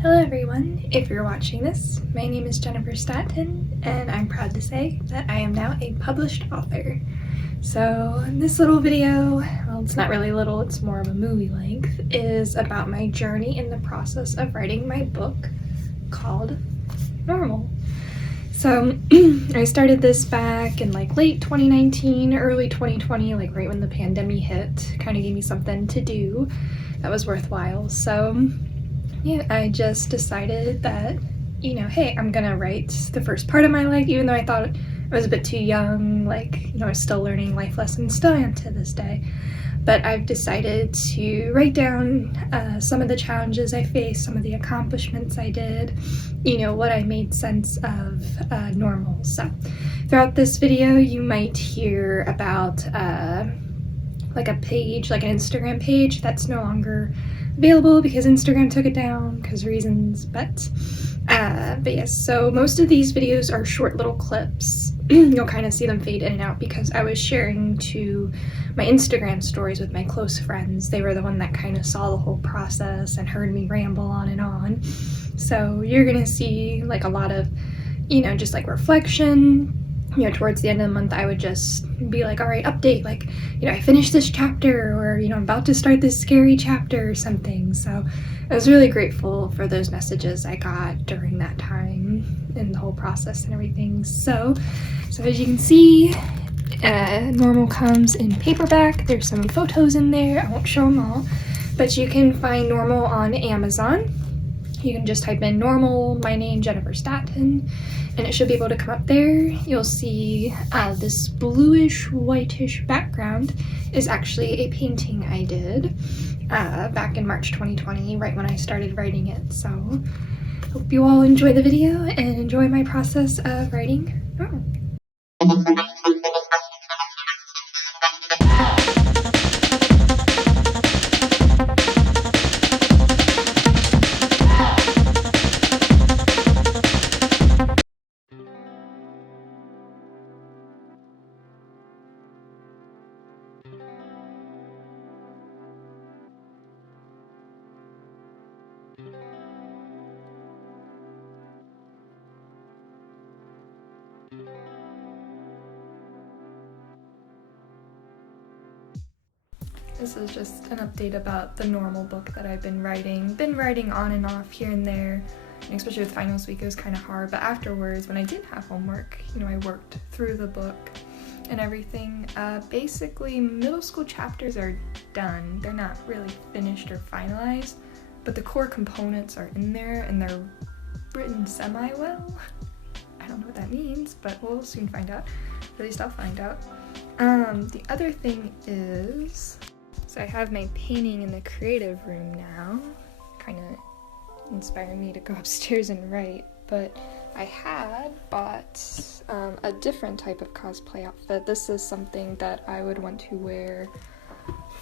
Hello everyone, if you're watching this, my name is Jennifer Staten and I'm proud to say that I am now a published author. So this little video, well it's not really little, it's more of a movie length, is about my journey in the process of writing my book called Normal. So I started this back in like late 2019, early 2020, like right when the pandemic hit. Kind of gave me something to do that was worthwhile. So yeah, I just decided that, hey, I'm gonna write the first part of my life, even though I thought I was a bit too young, like, I was still learning life lessons, still am to this day. But I've decided to write down some of the challenges I faced, some of the accomplishments I did, what I made sense of normal. So throughout this video, you might hear about like a page, like an Instagram page that's no longer available because Instagram took it down because reasons, but yes, so most of these videos are short little clips. You'll kind of see them fade in and out because I was sharing to my Instagram stories with my close friends. They were the one that kind of saw the whole process and heard me ramble on and on. So you're gonna see like a lot of, just like reflection. Towards the end of the month, I would just be like, all right, update, like, I finished this chapter, or, I'm about to start this scary chapter or something. So I was really grateful for those messages I got during that time in the whole process and everything. So as you can see, Normal comes in paperback. There's some photos in there. I won't show them all, but you can find Normal on Amazon. You can just type in Normal, my name, Jennifer Staten, and it should be able to come up there. You'll see this bluish, whitish background is actually a painting I did back in March 2020, right when I started writing it. So hope you all enjoy the video and enjoy my process of writing Normal. This is just an update about the Normal book that I've been writing. Been writing on and off here and there, and especially with finals week it was kind of hard, but afterwards when I did have homework, I worked through the book and everything. Basically, middle school chapters are done. They're not really finished or finalized, but the core components are in there and they're written semi-well. I don't know what that means, but we'll soon find out. At least I'll find out. The other thing is, so I have my painting in the creative room now, kind of inspired me to go upstairs and write, but I had bought a different type of cosplay outfit. This is something that I would want to wear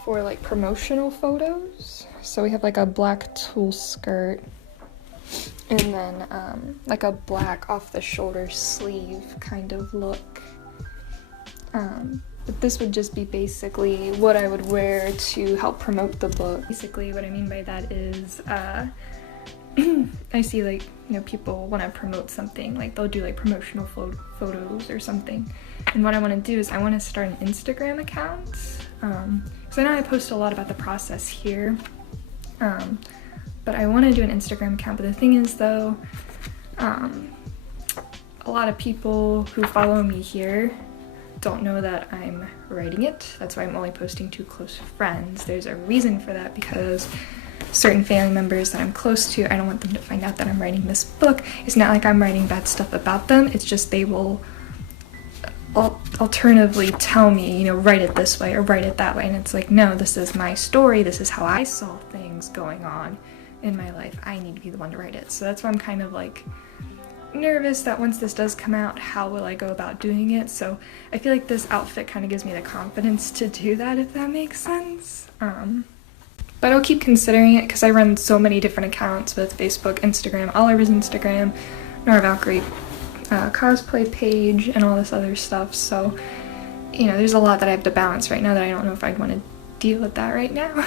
for like promotional photos. So we have like a black tulle skirt and then like a black off the shoulder sleeve kind of look. But this would just be basically what I would wear to help promote the book. Basically what I mean by that is I see like, people want to promote something, like they'll do like promotional photos or something. And what I want to do is I want to start an Instagram account. So I know I post a lot about the process here, but I want to do an Instagram account. But the thing is though, a lot of people who follow me here don't know that I'm writing it. That's why I'm only posting to close friends. There's a reason for that, because certain family members that I'm close to, I don't want them to find out that I'm writing this book. It's not like I'm writing bad stuff about them, it's just they will alternatively tell me, write it this way or write it that way, and it's like, no, this is my story, this is how I saw things going on in my life. I need to be the one to write it. So that's why I'm kind of like nervous that once this does come out, how will I go about doing it? So I feel like this outfit kind of gives me the confidence to do that, if that makes sense. But I'll keep considering it because I run so many different accounts with Facebook, Instagram, Oliver's Instagram, Nora Valkyrie cosplay page, and all this other stuff. So, there's a lot that I have to balance right now that I don't know if I'd want to deal with that right now.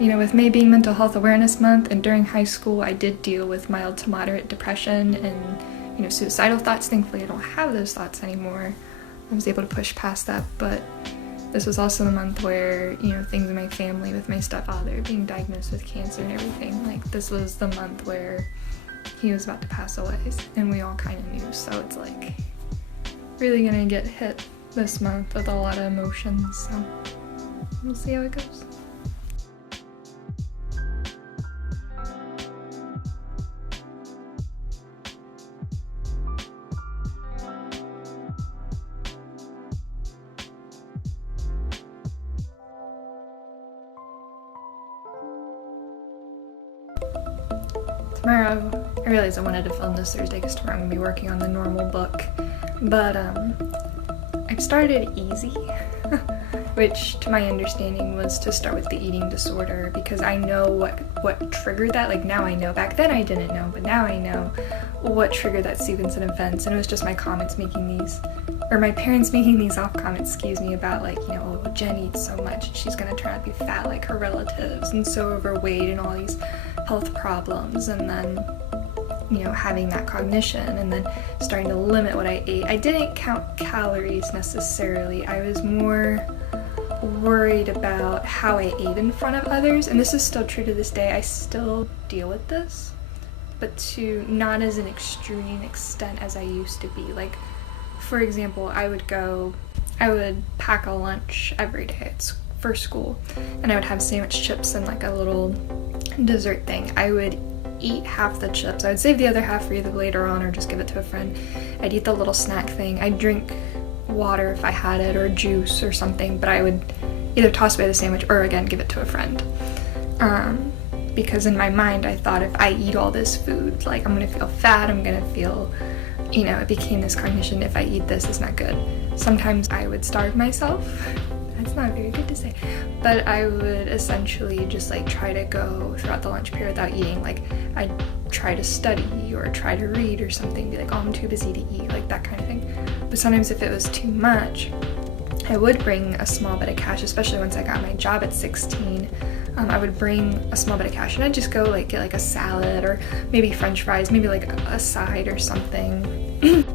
You know, with May being Mental Health Awareness Month, and during high school I did deal with mild to moderate depression and, you know, suicidal thoughts. Thankfully I don't have those thoughts anymore. I was able to push past that, but this was also the month where, you know, things in my family with my stepfather being diagnosed with cancer and everything, like this was the month where he was about to pass away, and we all kind of knew, so it's like really gonna get hit this month with a lot of emotions, so we'll see how it goes. Tomorrow, I realized I wanted to film this Thursday because tomorrow I'm going to be working on the normal book, but I've started easy, which to my understanding was to start with the eating disorder, because I know what triggered that. Like now I know. Back then I didn't know, but now I know what triggered that sequence of events, and it was just my comments making these, or my parents making these off comments, excuse me, about like, you know, oh, Jen eats so much, she's gonna turn out to be fat like her relatives and so overweight and all these health problems, and then, you know, having that cognition and then starting to limit what I ate. I didn't count calories necessarily. I was more worried about how I ate in front of others, and this is still true to this day. I still deal with this, but to not as an extreme extent as I used to be. Like, for example, I would pack a lunch every day for school, and I would have sandwich chips and like a little dessert thing. I would eat half the chips. I would save the other half for either later on or just give it to a friend. I'd eat the little snack thing. I'd drink water if I had it, or juice or something, but I would either toss away the sandwich or again give it to a friend. Because in my mind I thought if I eat all this food, like I'm gonna feel fat, I'm gonna feel, you know, it became this cognition, if I eat this, it's not good. Sometimes I would starve myself. That's not very good to say, but I would essentially just like try to go throughout the lunch period without eating. Like I'd try to study or try to read or something, be like, oh, I'm too busy to eat, like that kind of thing. But sometimes if it was too much, I would bring a small bit of cash, especially once I got my job at 16. I would bring a small bit of cash and I'd just go like get like a salad or maybe french fries, maybe like a side or something.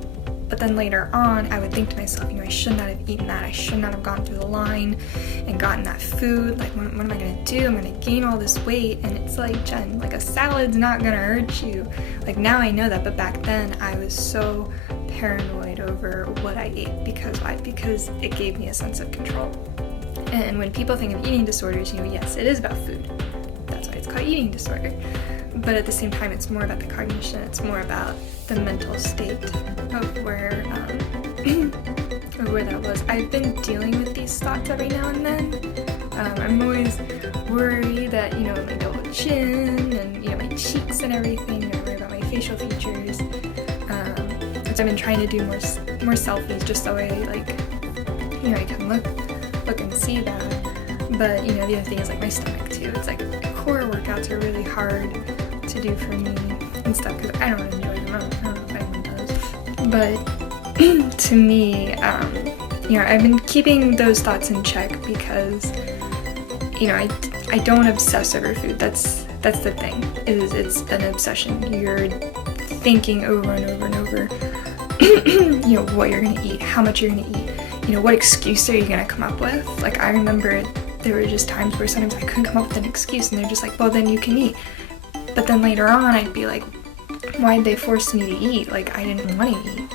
But then later on, I would think to myself, you know, I should not have eaten that. I should not have gone through the line and gotten that food. Like, what am I gonna do? I'm gonna gain all this weight. And it's like, Jen, like a salad's not gonna hurt you. Like now I know that, but back then I was so paranoid over what I ate. Because why? Because it gave me a sense of control. And when people think of eating disorders, you know, yes, it is about food. That's why it's called eating disorder. But at the same time, it's more about the cognition. It's more about the mental state of where that was. I've been dealing with these thoughts every now and then. I'm always worried that, you know, my double chin and, you know, my cheeks and everything. I worry about my facial features. So I've been trying to do more selfies just so I, like, you know, I can look and see that. But, you know, the other thing is like my stomach too. It's like core workouts are really hard to do for me and stuff because I don't enjoy them. I don't know if anyone does. But to me, you know, I've been keeping those thoughts in check because, you know, I don't obsess over food. That's the thing. It's an obsession. You're thinking over and over and over, you know, what you're gonna eat, how much you're gonna eat, you know, what excuse are you gonna come up with? Like I remember there were just times where sometimes I couldn't come up with an excuse and they're just like, well, then you can eat. But then later on I'd be like, why'd they force me to eat? Like I didn't want to eat.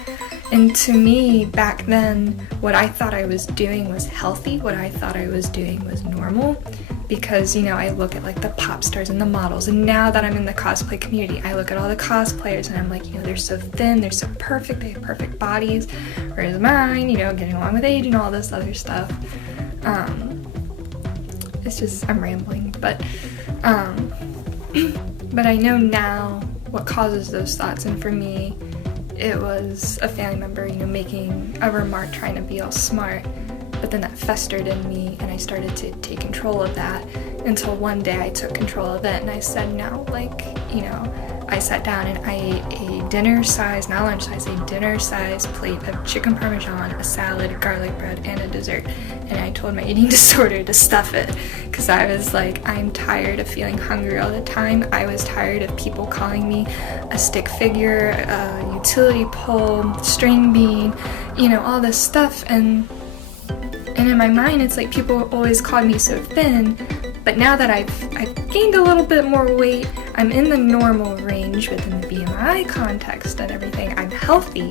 And to me, back then, what I thought I was doing was healthy. What I thought I was doing was normal. Because, you know, I look at like the pop stars and the models. And now that I'm in the cosplay community, I look at all the cosplayers and I'm like, you know, they're so thin, they're so perfect, they have perfect bodies. Whereas mine, you know, getting along with age and all this other stuff. It's just, I'm rambling. But I know now what causes those thoughts. And for me, it was a family member, you know, making a remark trying to be all smart, but then that festered in me and I started to take control of that until one day I took control of it and I said, no, like, you know, I sat down and I ate a dinner size, not lunch size, a dinner size plate of chicken parmesan, a salad, garlic bread, and a dessert. And I told my eating disorder to stuff it, because I was like, I'm tired of feeling hungry all the time. I was tired of people calling me a stick figure, a utility pole, string bean, you know, all this stuff. And in my mind, it's like people always called me so thin. But now that I've gained a little bit more weight, I'm in the normal range within the BMI context and everything. I'm healthy,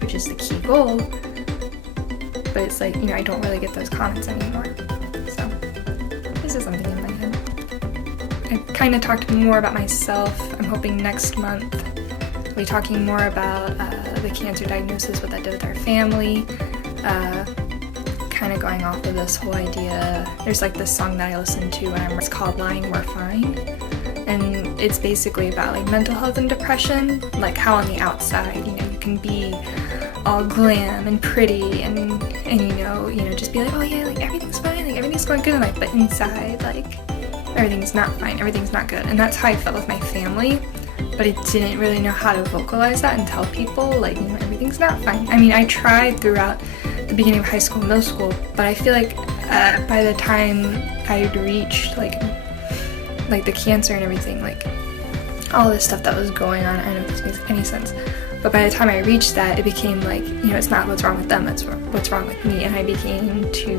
which is the key goal. But it's like, you know, I don't really get those comments anymore. So this is something in my head. I kind of talked more about myself. I'm hoping next month I'll be talking more about the cancer diagnosis, what that did with our family. Kind of going off of this whole idea. There's like this song that I listen to when it's called Lying We're Fine, and it's basically about like mental health and depression, like how on the outside, you know, you can be all glam and pretty and you know just be like, oh yeah, like everything's fine, like everything's going good in life, but inside like everything's not fine, everything's not good. And that's how I felt with my family, but I didn't really know how to vocalize that and tell people like, you know, everything's not fine. I mean, I tried throughout the beginning of high school and middle school, but I feel like by the time I'd reached like the cancer and everything, like all this stuff that was going on, I don't know if this makes any sense, but by the time I reached that, it became like, you know, it's not what's wrong with them, it's what's wrong with me. And I became to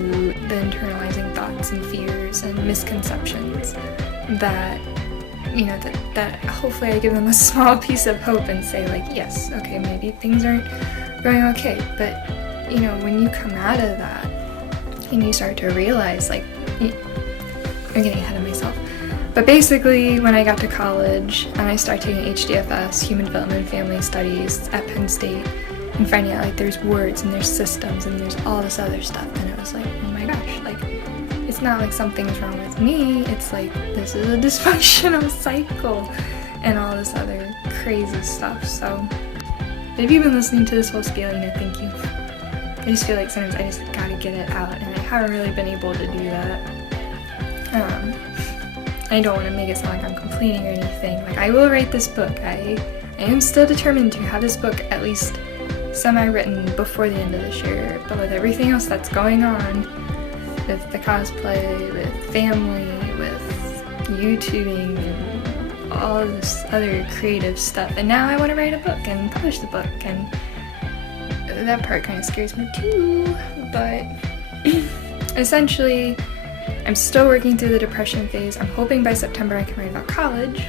the internalizing thoughts and fears and misconceptions that, you know, that hopefully I give them a small piece of hope and say like, yes, okay, maybe things aren't going okay, but you know, when you come out of that and you start to realize, like, I'm getting ahead of myself, but basically when I got to college and I started taking HDFS, Human Development and Family Studies at Penn State, and finding out like there's words and there's systems and there's all this other stuff, and it was like, oh my gosh, like it's not like something's wrong with me, it's like this is a dysfunctional cycle and all this other crazy stuff. So if you've been listening to this whole spiel, you know, thank you. I just feel like sometimes I just gotta get it out, and I haven't really been able to do that. I don't want to make it sound like I'm complaining or anything. Like, I will write this book. I am still determined to have this book at least semi-written before the end of this year, but with everything else that's going on, with the cosplay, with family, with YouTubing, and all this other creative stuff, and now I want to write a book and publish the book, and that part kind of scares me too, but essentially I'm still working through the depression phase. I'm hoping by September I can write about college,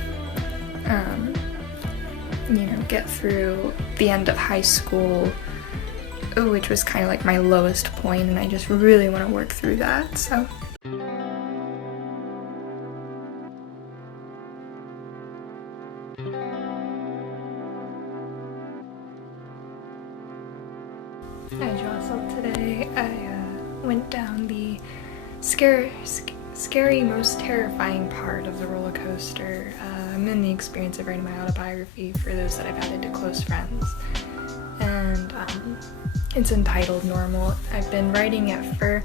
you know, get through the end of high school, which was kind of like my lowest point, and I just really want to work through that. So Hi y'all, so today I went down the scary, most terrifying part of the roller coaster. I'm in the experience of writing my autobiography for those that I've added to close friends, and it's entitled Normal. I've been writing it for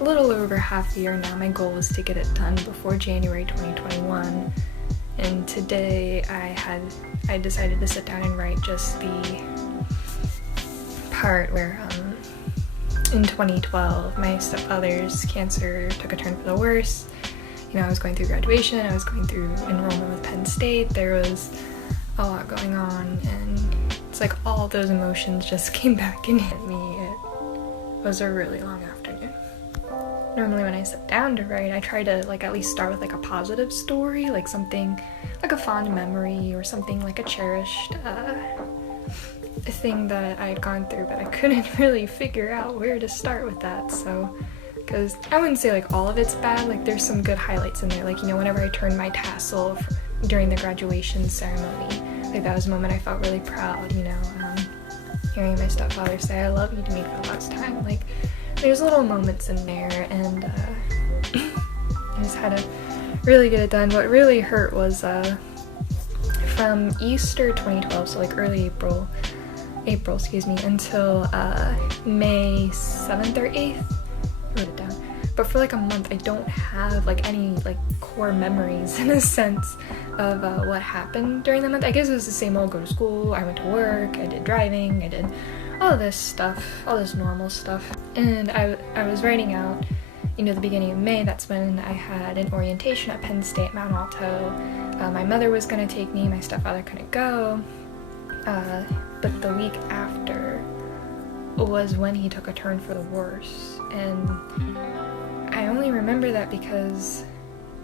a little over half a year now. My goal was to get it done before January 2021, and today I decided to sit down and write just the part where in 2012 my stepfather's cancer took a turn for the worse. You know, I was going through graduation, I was going through enrollment with Penn State, there was a lot going on, and it's like all those emotions just came back and hit me. It was a really long afternoon. Normally when I sit down to write, I try to like at least start with like a positive story, like something like a fond memory or something like a cherished thing that I had gone through, but I couldn't really figure out where to start with that. So, because I wouldn't say like all of it's bad, like there's some good highlights in there, like, you know, whenever I turned my tassel during the graduation ceremony, like that was a moment I felt really proud, you know, hearing my stepfather say I love you to me for the last time. Like there's little moments in there, and I just had to really get it done. What really hurt was from Easter 2012, so like early April, until May 7th or 8th, I wrote it down. but for like a month I don't have like any like core memories in a sense of what happened during the month. I guess it was the same old: go to school, I went to work, I did driving, I did all this stuff, all this normal stuff. And I was writing out, you know, the beginning of May. That's when I had an orientation at Penn State, Mount Alto. My mother was gonna take me, my stepfather couldn't go, but the week after was when he took a turn for the worse. And I only remember that because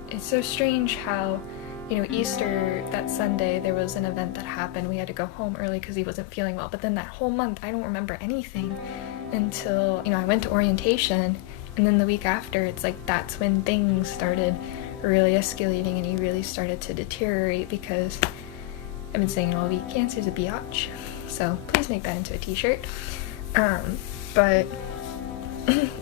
it's so strange how, you know, Easter, that Sunday, there was an event that happened. We had to go home early because he wasn't feeling well. But then that whole month, I don't remember anything until, you know, I went to orientation. And then the week after, it's like that's when things started really escalating and he really started to deteriorate, because I've been saying it all week, cancer's a biatch. So please make that into a t-shirt. But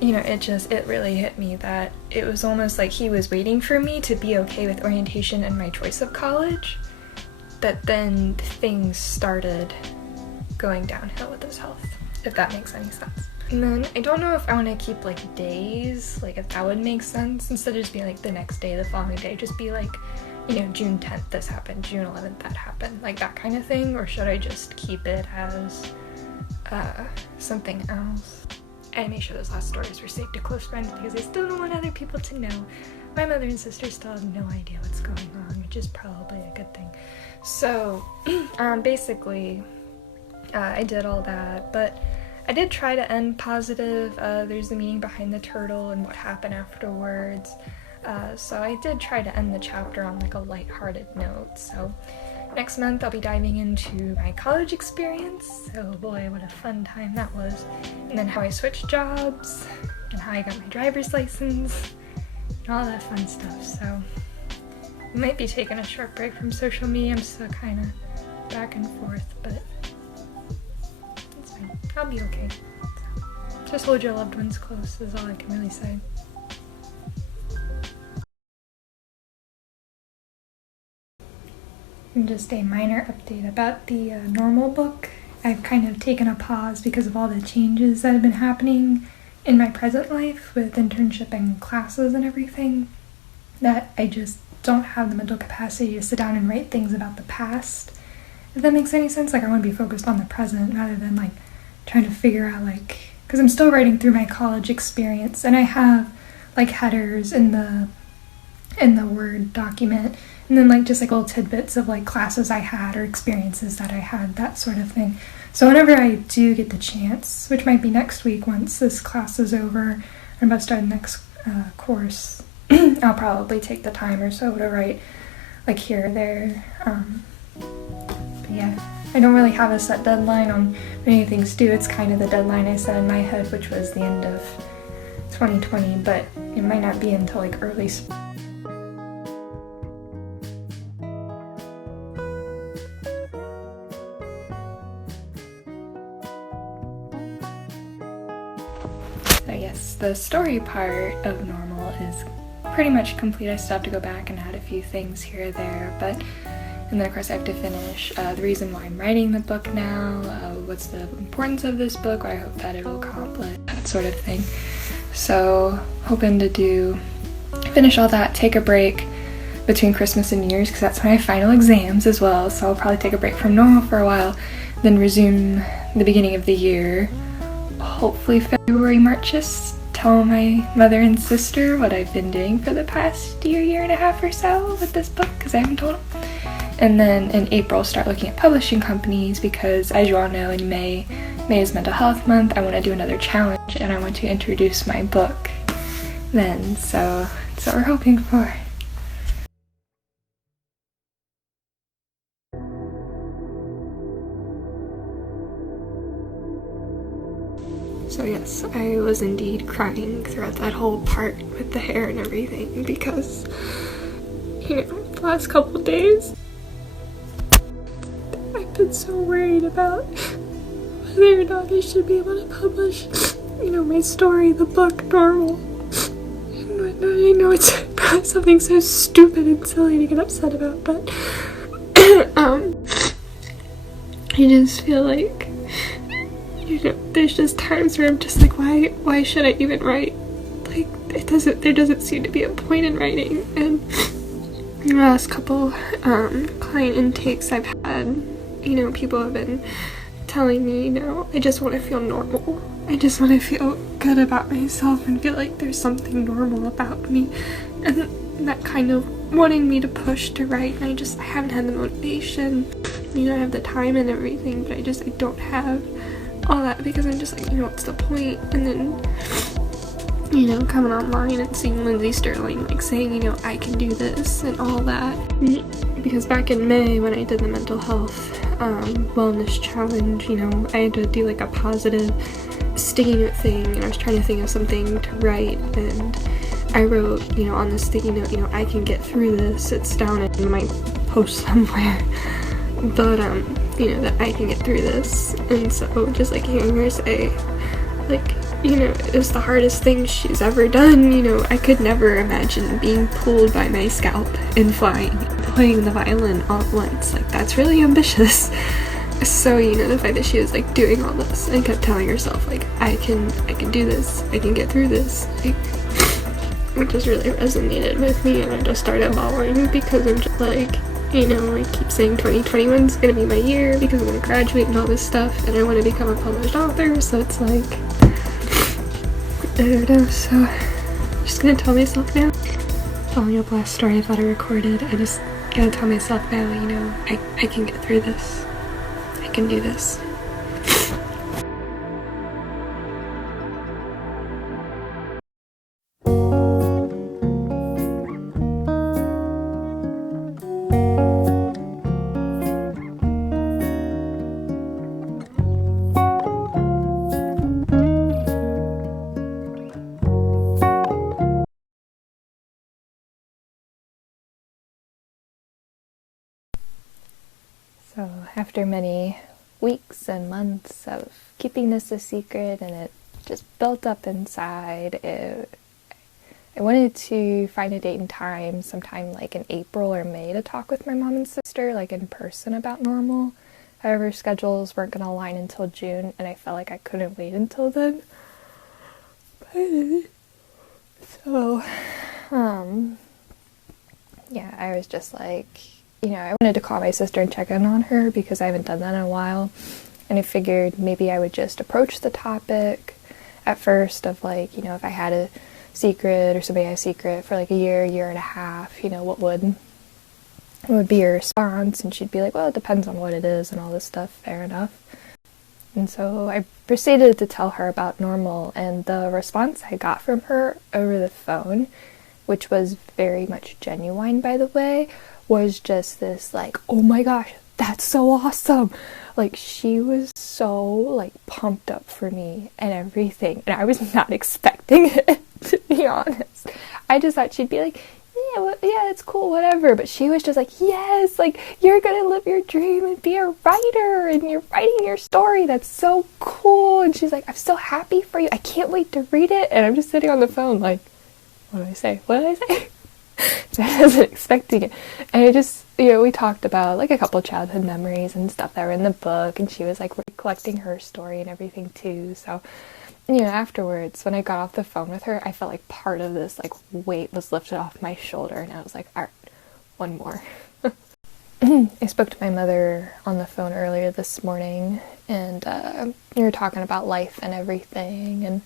you know, it really hit me that it was almost like he was waiting for me to be okay with orientation and my choice of college, but then things started going downhill with his health, if that makes any sense. And then I don't know if I want to keep like days, like if that would make sense, instead of just being like the next day, the following day, just be like, you know, June 10th this happened, June 11th that happened, like that kind of thing. Or should I just keep it as something else? I made sure those last stories were saved to close friends because I still don't want other people to know. My mother and sister still have no idea what's going on, which is probably a good thing. So basically I did all that, but I did try to end positive. There's the meaning behind the turtle and what happened afterwards. So I did try to end the chapter on like a lighthearted note. So next month I'll be diving into my college experience. Oh boy, what a fun time that was. And then how I switched jobs, and how I got my driver's license, and all that fun stuff. So I might be taking a short break from social media. I'm still kind of back and forth, but it's fine. I'll be okay. So just hold your loved ones close is all I can really say. And just a minor update about the normal book. I've kind of taken a pause because of all the changes that have been happening in my present life with internship and classes and everything, that I just don't have the mental capacity to sit down and write things about the past. If that makes any sense, like I want to be focused on the present rather than like trying to figure out like, because I'm still writing through my college experience and I have like headers in the Word document, and then like just like little tidbits of like classes I had or experiences that I had, that sort of thing. So whenever I do get the chance, which might be next week once this class is over, I'm about to start the next course, I'll probably take the time or so to write like here or there. But yeah, I don't really have a set deadline on when anything's due. It's kind of the deadline I set in my head, which was the end of 2020, but it might not be until like early spring. So yes, the story part of Normal is pretty much complete. I still have to go back and add a few things here or there, and then of course I have to finish the reason why I'm writing the book now, what's the importance of this book, what I hope that it will accomplish, that sort of thing. So hoping to finish all that, take a break between Christmas and New Year's because that's my final exams as well, so I'll probably take a break from Normal for a while, then resume the beginning of the year. Hopefully February, March, just tell my mother and sister what I've been doing for the past year and a half or so with this book, because I haven't told them. And then in April start looking at publishing companies, because as you all know, in May is Mental Health Month. I want to do another challenge and I want to introduce my book then, so that's what we're hoping for. So yes, I was indeed crying throughout that whole part with the hair and everything because, you know, the last couple days I've been so worried about whether or not I should be able to publish, you know, my story, the book, Normal. And whatnot. I know it's probably something so stupid and silly to get upset about, but I just feel like, you know, there's just times where I'm just like, why should I even write like there doesn't seem to be a point in writing. And the last couple client intakes I've had, you know, people have been telling me, you know, I just want to feel normal. I just want to feel good about myself and feel like there's something normal about me. And that kind of wanting me to push to write, and I haven't had the motivation. You know, I have the time and everything, but I don't have all that, because I'm just like, you know, what's the point? And then, you know, coming online and seeing Lindsey Stirling like saying, you know, I can do this and all that. Because back in May when I did the mental health wellness challenge, you know, I had to do like a positive sticky note thing, and I was trying to think of something to write, and I wrote, you know, on this sticky note, you know, I can get through this. It's down in my post somewhere, but you know, that I can get through this. And so just like hearing her say, like, you know, it was the hardest thing she's ever done. You know, I could never imagine being pulled by my scalp and flying, playing the violin all at once. Like, that's really ambitious. So, you know, the fact that she was like doing all this and kept telling herself like, I can do this, I can get through this, like, it just really resonated with me, and I just started bawling, because I'm just like, you know, I keep saying 2021 is gonna be my year because I'm gonna graduate and all this stuff, and I want to become a published author. So it's like, I don't know, so I'm just gonna tell myself now. Following up last story I thought I recorded, I just gotta tell myself now, you know, I can get through this. I can do this. So after many weeks and months of keeping this a secret, and it just built up inside, I wanted to find a date and time, sometime like in April or May, to talk with my mom and sister, like in person, about normal. However, schedules weren't going to align until June, and I felt like I couldn't wait until then. So, yeah, I was just like, you know, I wanted to call my sister and check in on her because I haven't done that in a while. And I figured maybe I would just approach the topic at first of like, you know, if I had a secret or somebody had a secret for like a year and a half, you know, what would be your response? And she'd be like, well, it depends on what it is and all this stuff. Fair enough. And so I proceeded to tell her about normal, and the response I got from her over the phone, which was very much genuine, by the way, was just this like, oh my gosh, that's so awesome. Like, she was so like pumped up for me and everything, and I was not expecting it, to be honest. I just thought she'd be like, yeah, well, yeah, it's cool, whatever. But she was just like, yes, like, you're gonna live your dream and be a writer, and you're writing your story. That's so cool. And she's like, I'm so happy for you. I can't wait to read it. And I'm just sitting on the phone like, what do I say? What did I say? So I wasn't expecting it. And I just, you know, we talked about like a couple childhood memories and stuff that were in the book, and she was like recollecting her story and everything too. So, you know, afterwards, when I got off the phone with her, I felt like part of this like weight was lifted off my shoulder, and I was like, all right, one more. I spoke to my mother on the phone earlier this morning, and we were talking about life and everything and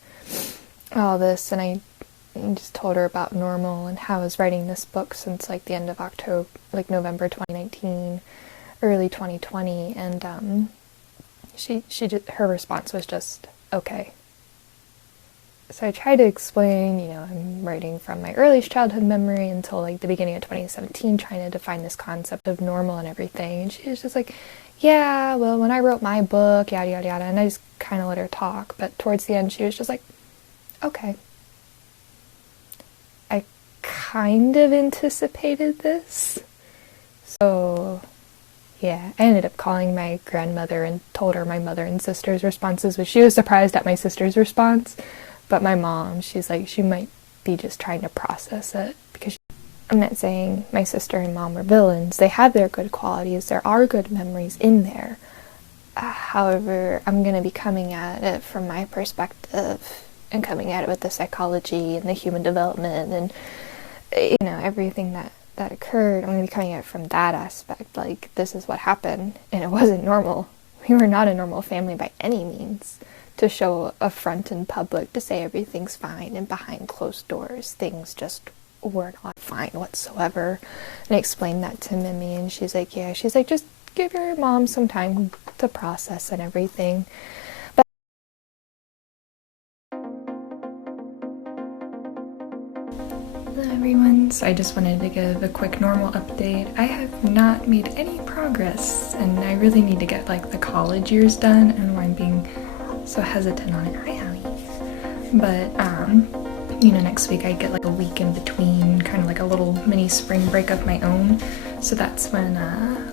all this, and I just told her about normal and how I was writing this book since like the end of October, like November 2019, early 2020, and her response was just, okay. So I tried to explain, you know, I'm writing from my earliest childhood memory until like the beginning of 2017, trying to define this concept of normal and everything. And she was just like, yeah, well, when I wrote my book, yada, yada, yada. And I just kind of let her talk. But towards the end, she was just like, okay. I kind of anticipated this. So, yeah, I ended up calling my grandmother and told her my mother and sister's responses, but she was surprised at my sister's response. But my mom, she's like, she might be just trying to process it, because I'm not saying my sister and mom are villains. They have their good qualities. There are good memories in there. However, I'm going to be coming at it from my perspective and coming at it with the psychology and the human development and, everything that occurred. I'm going to be coming at it from that aspect. Like, this is what happened, and it wasn't normal. We were not a normal family by any means. To show a front in public, to say everything's fine, and behind closed doors, things just were not fine whatsoever. And I explained that to Memmy, and she's like, yeah, just give your mom some time to process and everything. But hello everyone, so I just wanted to give a quick normal update. I have not made any progress, and I really need to get the college years done, and why I'm being so hesitant on it. Hi, Allie. But next week I get a week in between, kind of a little mini spring break of my own. So that's when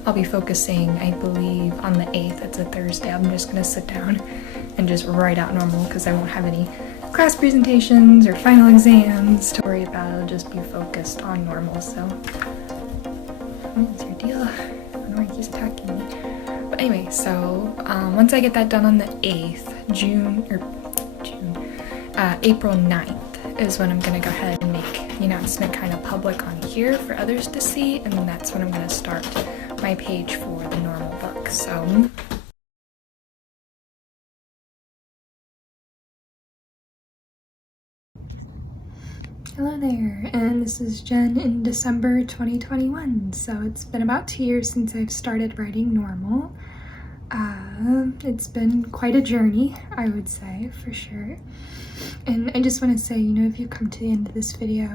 I'll be focusing, I believe, on the 8th. It's a Thursday. I'm just gonna sit down and just write out normal because I won't have any class presentations or final exams to worry about. I'll just be focused on normal. So what's your deal? I don't know why he's attacking me. But anyway, so once I get that done on the 8th, April 9th is when I'm going to go ahead and make the announcement kind of public on here for others to see, and then that's when I'm going to start my page for the normal book. So hello there, and this is Jen in December 2021. So it's been about 2 years since I've started writing normal. It's been quite a journey, I would say, for sure. And I just want to say, if you come to the end of this video,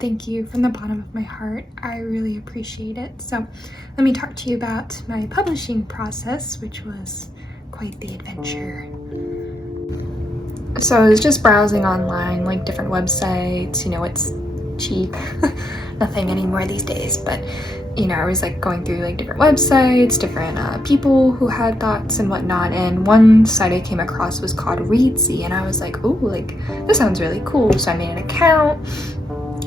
thank you from the bottom of my heart. I really appreciate it. So let me talk to you about my publishing process, which was quite the adventure. So I was just browsing online, different websites, it's cheap, nothing anymore these days, but I was going through different websites, different people who had thoughts and whatnot, and one site I came across was called Reedsy, and I was like, ooh, this sounds really cool. So I made an account.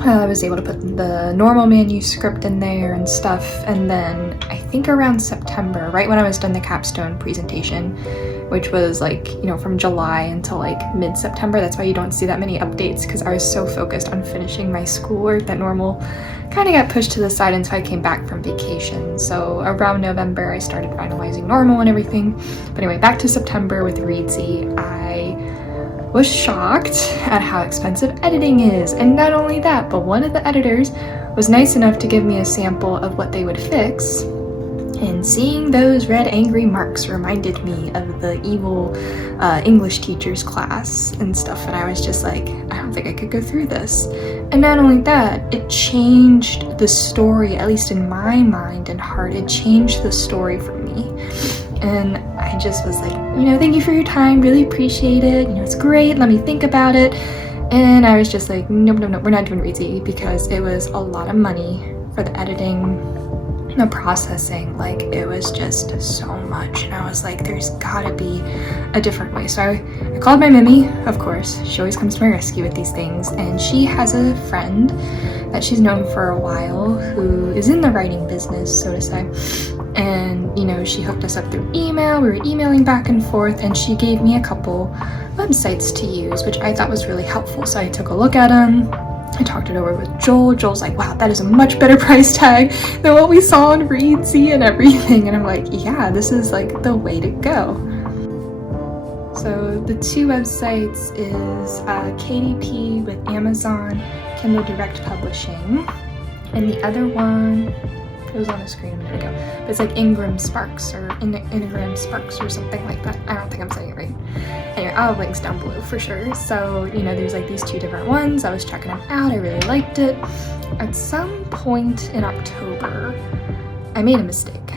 I was able to put the normal manuscript in there and stuff, and then I think around September, right when I was done the capstone presentation, which was from July until mid-September. That's why you don't see that many updates, because I was so focused on finishing my schoolwork that normal kind of got pushed to the side until I came back from vacation. So around November I started finalizing normal and everything. But anyway, back to September with Reedsy. I was shocked at how expensive editing is, and not only that, but one of the editors was nice enough to give me a sample of what they would fix. And seeing those red angry marks reminded me of the evil English teacher's class and stuff, and I was just like, I don't think I could go through this. And not only that, it changed the story, at least in my mind and heart, it changed the story for me. And I just was like, thank you for your time, really appreciate it, it's great, let me think about it. And I was just like, nope, we're not doing Reedsy, because it was a lot of money for the editing, the processing, it was just so much, and I was like, there's gotta be a different way. So I called my Memmy, of course. She always comes to my rescue with these things, and she has a friend that she's known for a while who is in the writing business, so to say, and she hooked us up through email. We were emailing back and forth, and she gave me a couple websites to use, which I thought was really helpful. So I took a look at them. I talked it over with Joel. Joel's like, wow, that is a much better price tag than what we saw on Reedsy and everything. And I'm like, yeah, this is the way to go. So the two websites is KDP with Amazon, Kindle Direct Publishing, and the other one, it was on the screen a minute ago, but it's Ingramsparks or Ingramsparks or something like that. I don't think I'm saying it right. Anyway, I'll have links down below for sure. So, there's these two different ones. I was checking them out. I really liked it. At some point in October, I made a mistake.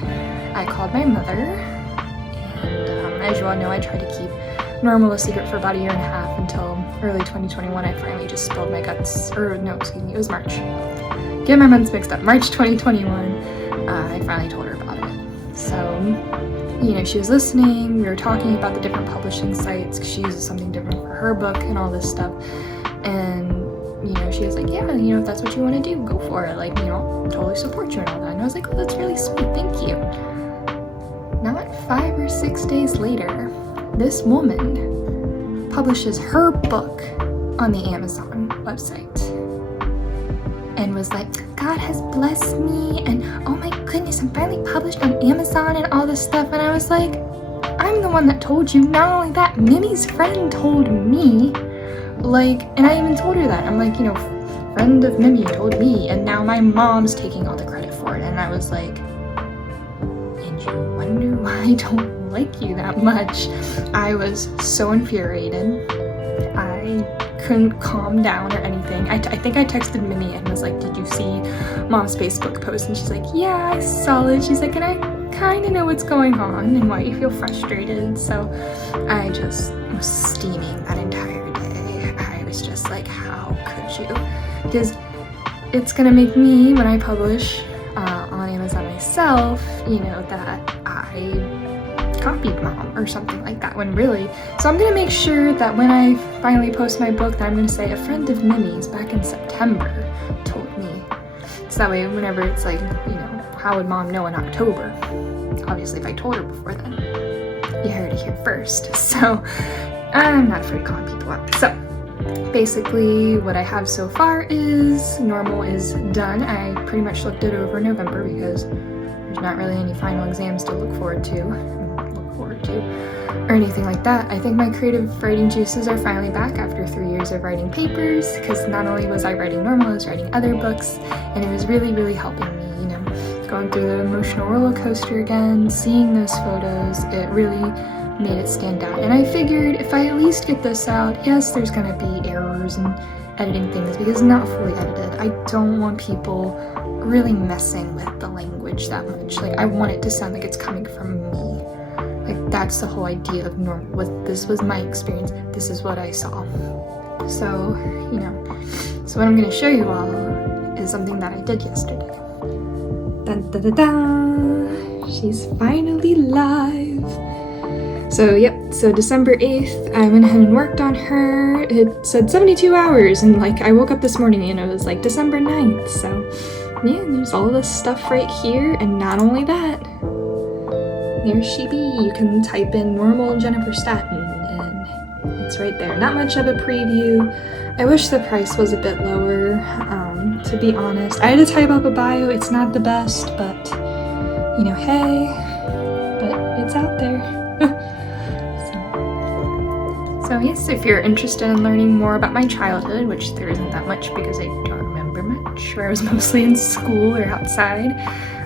I called my mother, and as you all know, I tried to keep normal a secret for about a year and a half until early 2021. I finally just spilled my guts, or no, excuse me, it was March. Get my months mixed up. March 2021, I finally told her about it. So, she was listening, we were talking about the different publishing sites, because she uses something different for her book and all this stuff, and, she was like, yeah, if that's what you want to do, go for it, totally support you and all that, and I was like, oh, that's really sweet, thank you. Not 5 or 6 days later, this woman publishes her book on the Amazon website and was like, God has blessed me, and oh my goodness, I'm finally published on Amazon and all this stuff. And I was like, I'm the one that told you. Not only that, Mimi's friend told me, like, and I even told her that. I'm like, you know, friend of Memmy told me, and now my mom's taking all the credit for it. And I was like, and you wonder why I don't like you that much? I was so infuriated. I couldn't calm down or anything. I think I texted Memmy and was like, did you see Mom's Facebook post? And she's like, yeah, I saw it. She's like, and I kind of know what's going on and why you feel frustrated. So I just was steaming that entire day. I was just like, how could you? Because it's gonna make me, when I publish on Amazon myself, you know, that I copied Mom or something like that, when really. So I'm gonna make sure that when I finally post my book, that I'm gonna say a friend of Mimi's back in September told me. So that way, whenever it's like, you know, how would Mom know in October? Obviously, if I told her before then, you heard it here first. So I'm not afraid of calling people out. So basically, what I have so far is Normal is done. I pretty much looked it over in November because there's not really any final exams to look forward to or anything like that. I think my creative writing juices are finally back after 3 years of writing papers, because not only was I writing Normal, I was writing other books, and it was really, really helping me, you know, going through the emotional roller coaster again, seeing those photos, it really made it stand out. And I figured if I at least get this out, yes, there's gonna be errors and editing things because it's not fully edited. I don't want people really messing with the language that much. Like, I want it to sound like it's coming from me. Like, that's the whole idea of Normal. This was my experience. This is what I saw. So, you know, so what I'm gonna show you all is something that I did yesterday. Dun, da, da, da. She's finally live. So, yep, so December 8th, I went ahead and worked on her. It said 72 hours, and like, I woke up this morning and it was like December 9th. So, yeah, there's all this stuff right here, and not only that, there she be. You can type in Normal Jennifer Staten, and it's right there. Not much of a preview. I wish the price was a bit lower, to be honest. I had to type up a bio. It's not the best, but, you know, hey, but it's out there. So yes, if you're interested in learning more about my childhood, which there isn't that much because I don't remember much, where I was mostly in school or outside,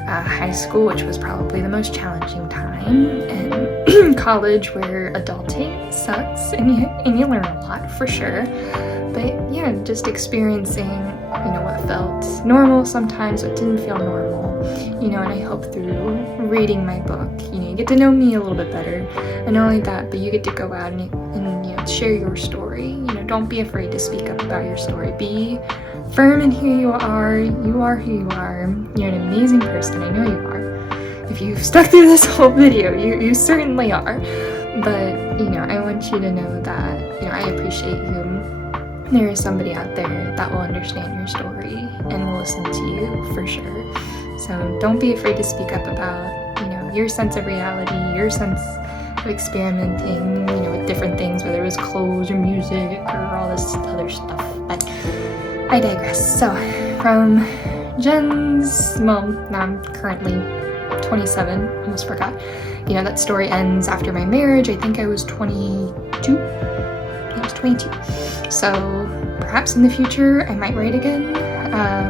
high school, which was probably the most challenging time, and college, where adulting sucks and you learn a lot for sure. But yeah, just experiencing, you know, what felt normal sometimes, what didn't feel normal, you know, and I hope through reading my book, you know, you get to know me a little bit better. And not only that, but you get to go out and you know, share your story. You know, don't be afraid to speak up about your story. Be firm in who you are. You are who you are. You're an amazing person. I know you are. If you've stuck through this whole video, you certainly are. But, you know, I want you to know that, you know, I appreciate you. There is somebody out there that will understand your story and will listen to you for sure. So don't be afraid to speak up about, you know, your sense of reality, your sense of experimenting, you know, with different things, whether it was clothes or music or all this other stuff. But I digress. So from Jen's, well, now I'm currently 27, almost forgot. You know, that story ends after my marriage. I think I was 22. I was 22. So perhaps in the future I might write again.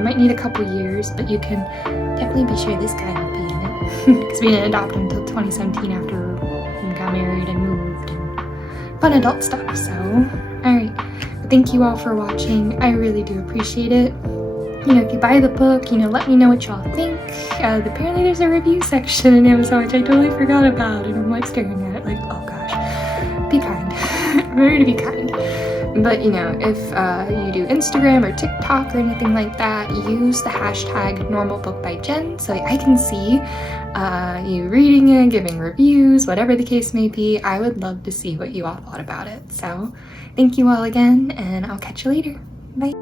Might need a couple years, but you can definitely be sure this guy will be in it. Because we didn't adopt him until 2017 after we got married and moved and fun adult stuff. So, alright. Thank you all for watching. I really do appreciate it. You know, if you buy the book, you know, let me know what y'all think. Apparently there's a review section in Amazon, which I totally forgot about, and I'm like staring at it like, oh gosh, be kind. Remember to be kind. But, you know, if you do Instagram or TikTok or anything like that, use the hashtag normalbookbyjen so I can see you reading it, giving reviews, whatever the case may be. I would love to see what you all thought about it. So thank you all again, and I'll catch you later. Bye.